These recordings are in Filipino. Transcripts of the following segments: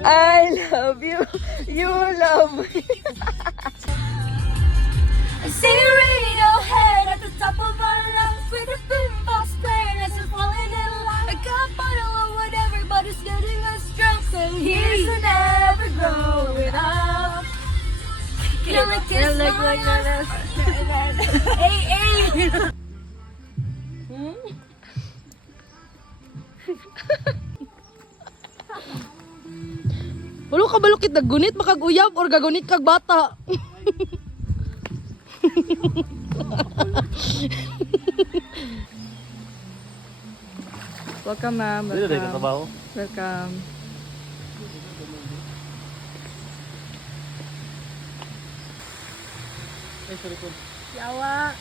I love you. You love me. I see a radio head at the top of our lungs with a boombox playing as we're falling in love. I got a bottle of whatever, but it's getting us drunk. So here's to never growing up. Can I kiss my ass? Hey, hey! Walo ka balukit naggunit makag-uyab or gagunit kag bata. Welcome, ma'am. Welcome. Welcome. Yawa.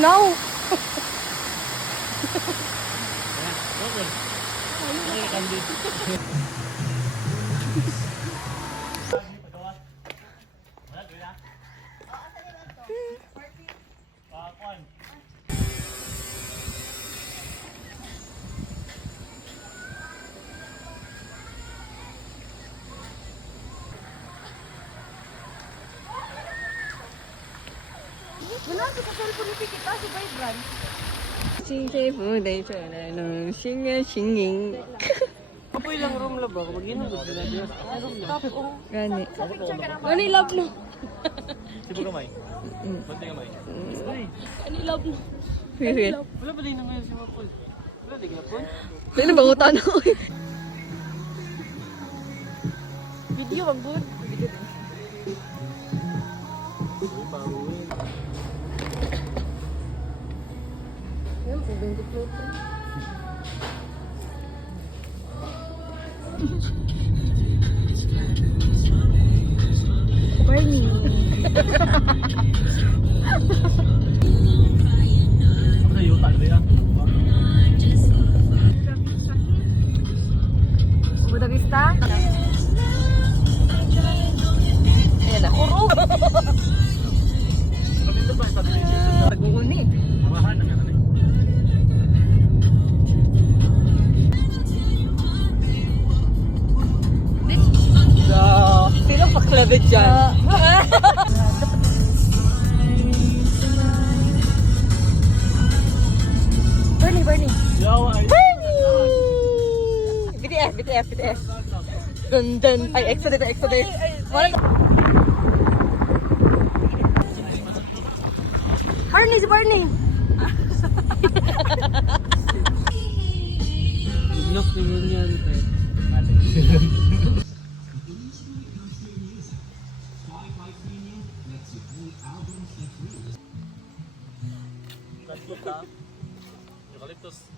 No. Wala, sa cellphone ni kita, si Vibrant. 新幸福的出来了，新年新年。 Apoy lang room lab ako. Mag-inom ko sila dyan. Gani. Gani love mo. Siguro may. Pati nga may. Gani love mo. Sige. Wala ba din na ngayon si Mapol? Wala din na po? Dahil na bangutan ako eh. Video ang good. Yan, pwedeng di-float. Barney. Ano yung talo yan? Buda Vista? Ayan na, kurog! Kapito pa yung sabi niyo sa Nag-uuni. Mawahan na nga namin. Sino pa-clevet dyan? Bernie! Yawa ay. BTS! Dun! Ay, Exodus! Barney! Si Barney! Lock naman yan. Eucalyptus.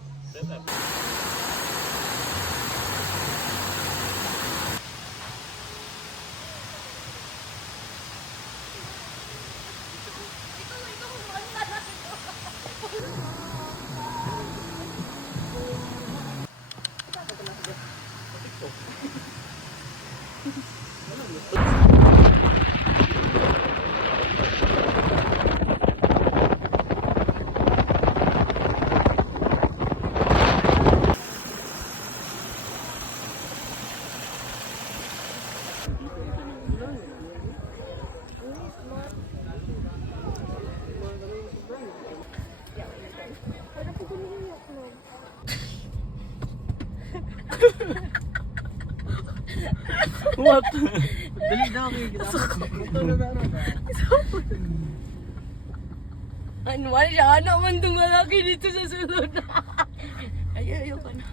What? Dali daw kayo ginawa. Ano siya? Ano man dumalaki dito sa sulod? Ayaw ka na.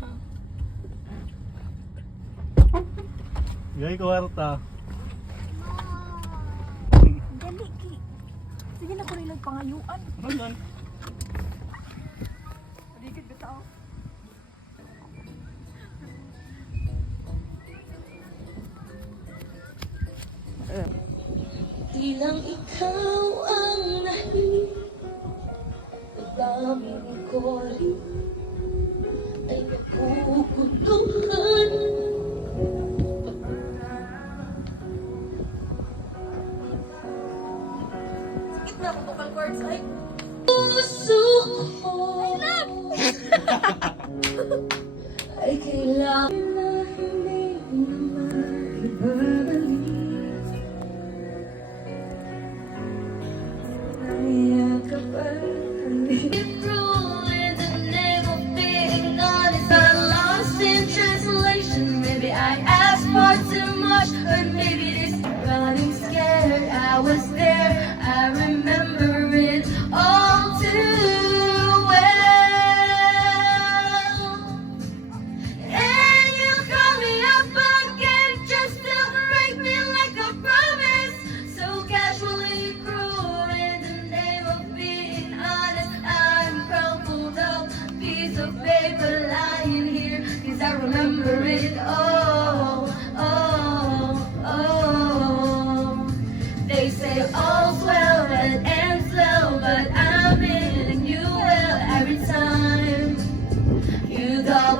Gay ko harta. Dali, Ki. Sige na ko rin pangayuan. Ano? Paligid ba tao? Ilang ikaw ang nahihig, daming ko rin ay naguguluhan. Sakit na ako vocal cords ay. Puso ko ay kailangan na hindi mo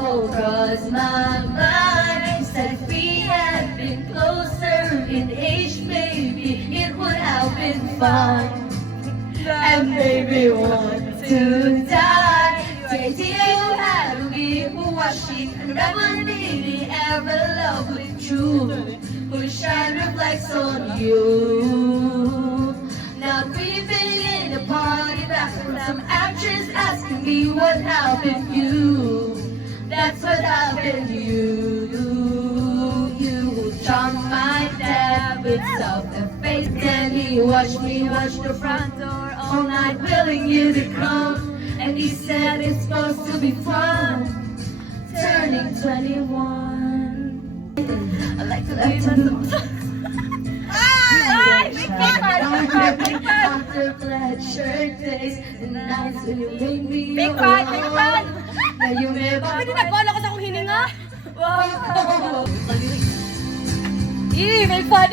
crossed my mind. Said if we had been closer in age, maybe it would have been fine. And maybe want to die. The idea you had of me who was she, and never needed ever love with true, who shine reflects on you. Now creeping in the party bathroom, some actress asking me what happened to you. That's what happened to you. You charm my dad with self-effaced, and he watched me watch the front door all night, willing you to come. And he said it's supposed to be fun, turning 21. I like to leave myself. After plaid shirt days, the nights when you made me Big fan, big fan. Now you never. Pwede nagbola ko sa akong hininga? Wow! May fun!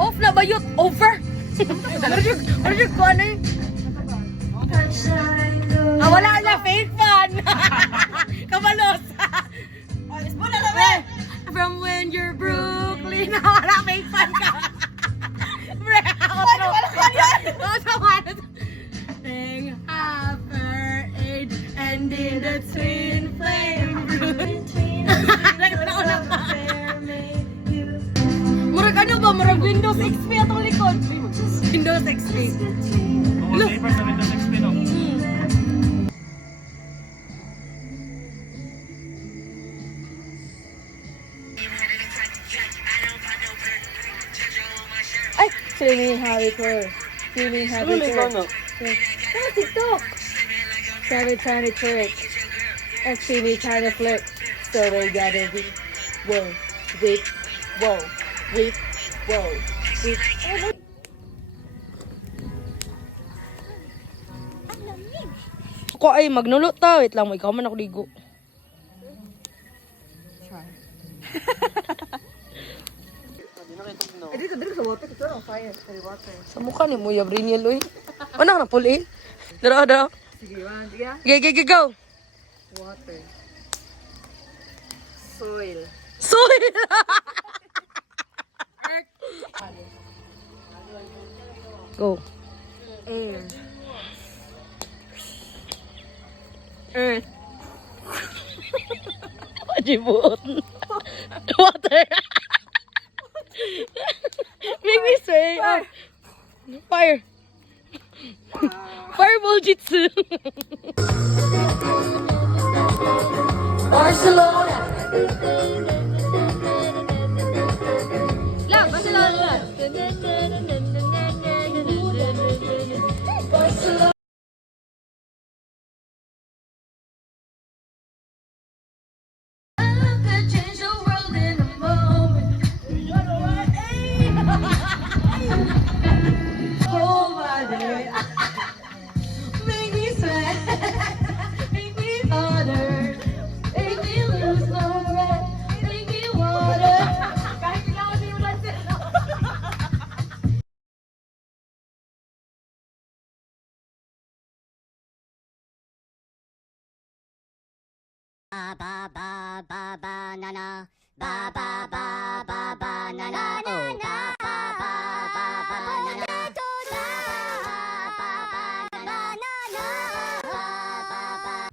Off na ba yun? Over? Ano yung ko ano yun? Wala na, fake fun! Kamalos! Muna naman! From when you're Brooklyn, wala fake fun ka! Wala fun yan! Sing Upper Age and in the twin flame Murag ano ba? Murag Windows XP atong likod. Windows XP. Look! Sa Windows XP, no? Ay! Swimming Harry Potter. Swimming Harry Potter. Oh, TikTok! Seven trying to trick. And Swimming trying to flip. So they gotta be whoa, whip, whoa, whip, whoa, whip. Ako ay magnulot ta. Wait lang, ikaw man ako ligo. Sa mukha ni Muya Briniel, uy. Ano na pulin? Dara, dara. Sige, one, sige. Go, go, go. Water. Soil. Soil! Go. Air. Earth. Ajibot. Water. Make me say. Fire. Fireball Jitsu. Barcelona. La, Barcelona. Barcelona. I could change the world in a moment. Hold my day. Make me sweat. Make me harder. Make me lose my breath. Make me water. Kahit kailangan mo yung lansin. Ba ba ba ba banana. Ba ba ba ba banana. Oh, ba ba ba ba banana. Ba ba ba banana. Ba ba ba.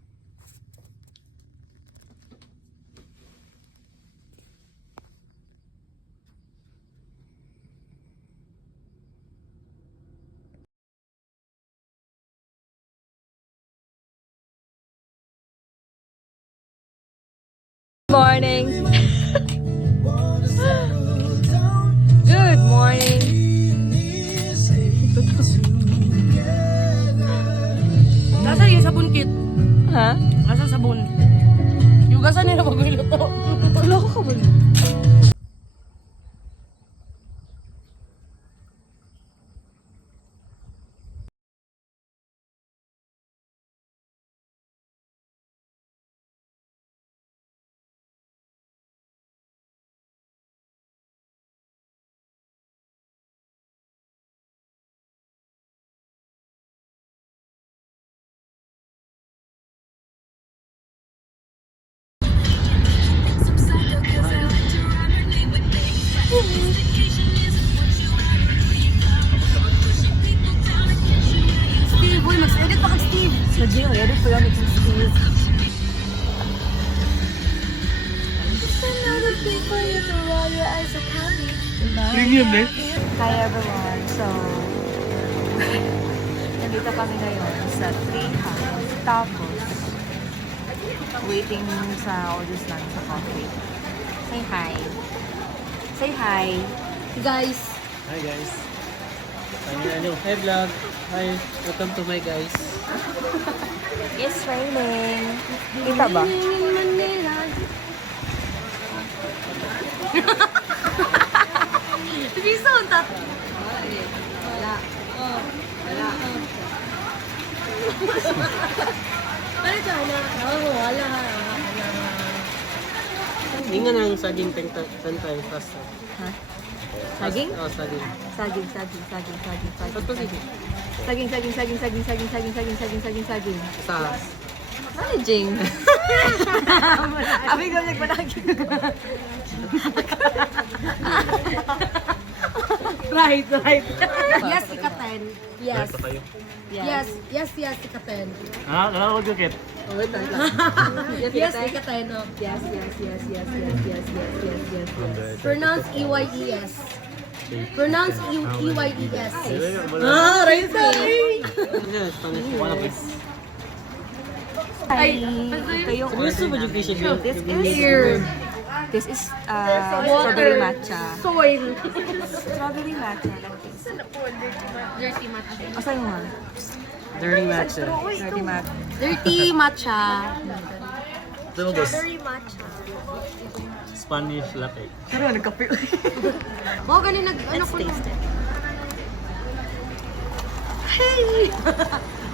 Morning. Good morning. Nasa yung sabon kit? Ha? Nasa sabon. Yugasan nila pag luto. Loko ka ba? Pagano kong skills. Another thing for you to roll your eyes upon me. Premium eh. Hi everyone. So, nandito kami ngayon sa Tree House. Tapos, waiting sa orders namin sa coffee. Say hi. Say hi. Guys, Hi guys. Hi vlog. Hi. Welcome to my guys. It's raining. Kita ba? in Manila. Bisa unta. Wala. Wala. Ano ka na? Wala. Ingan ang saging tantay fast. Ha? Saging? Oh, saging. Saging. Ba't pa sige? Saging. Sa Managing. Abi ko nagpanagin. Right. Yes, ikaten. Yes. Ito kayo. Yes, ikaten. Ah, wala ko dukit. Oh, wait lang. Yes, ikaten. Oh. Yes. Pronounce E-Y-E-S. Pronounce E-Y-E-S. Ah, right. Sorry. Yeah, Spanish. Wala please. Ay, kayo Gusto mo yung fish and This is strawberry matcha. Soil. Strawberry matcha. Dirty matcha. Asa yung nga? Dirty matcha. Dirty matcha. Dirty matcha. Ito mo boss. Dirty matcha. Spanish latte. Pero nagkape. Mo ganin ano ko.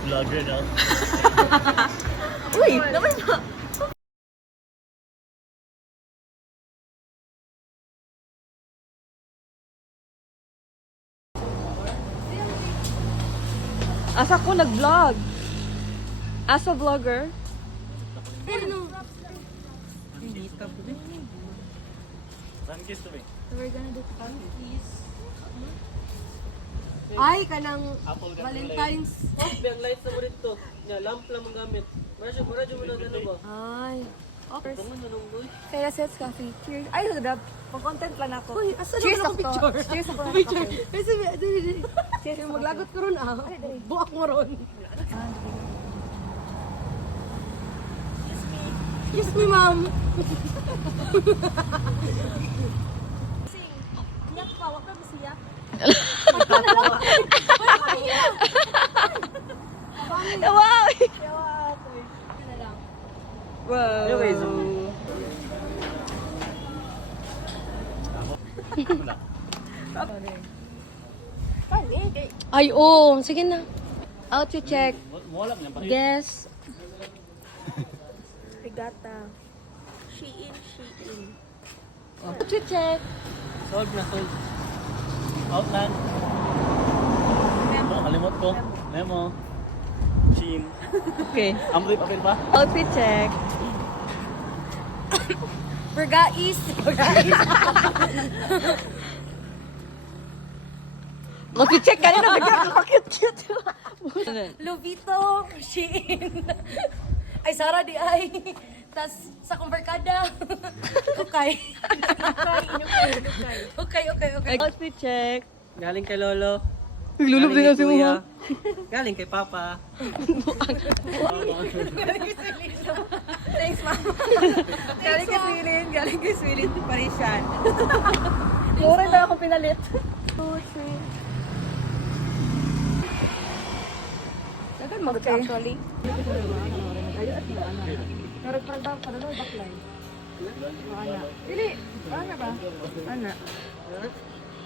Vlogger na. Uy, naman ba? Asa ko nag-vlog? As a vlogger? Saan kiss to be? We're gonna do cookies. Ay, kanang Valentine's. Ang lights na mo dito. Yeah, lamp lang ang gamit. Maradyo mo na ano ba? Ay. Okay. Tungan na nung boy. Kaya sets coffee. Cheers. Ay, grab. Pang-content lang ako. Uy, asa Cheers naman ako picture? Cheers ako. Picture. Kasi dili. Cheers. Maglagot ko ron ah. Buak mo ron. Excuse me, ma'am. Wow! Wow. Anyways, Ay, oh. Sige na. Outfit check. Wala mo yan pa. Guess. Rigata. Shein. Outfit check. sold na sold. Outland. Oh, kalimot ko. Memo. Sheen. Okay. Amri papel pa? Outfit check. Burgais. Outfit check. Kanina nagkakakit-cute. Luvito. Shein. Ay, Sara di ay. Tas sa kumbarkada. Okay. Okay. Outfit check. Galing kay Lolo. Naglulog din kasi mo. Galing kay Papa. Thanks, mama. Galing kay Swilin. Parisyan. Mura na ako pinalit. 2, 3. Dagan mo actually. Naragparang baklay. Ana. Dili. Ana ba? Ana.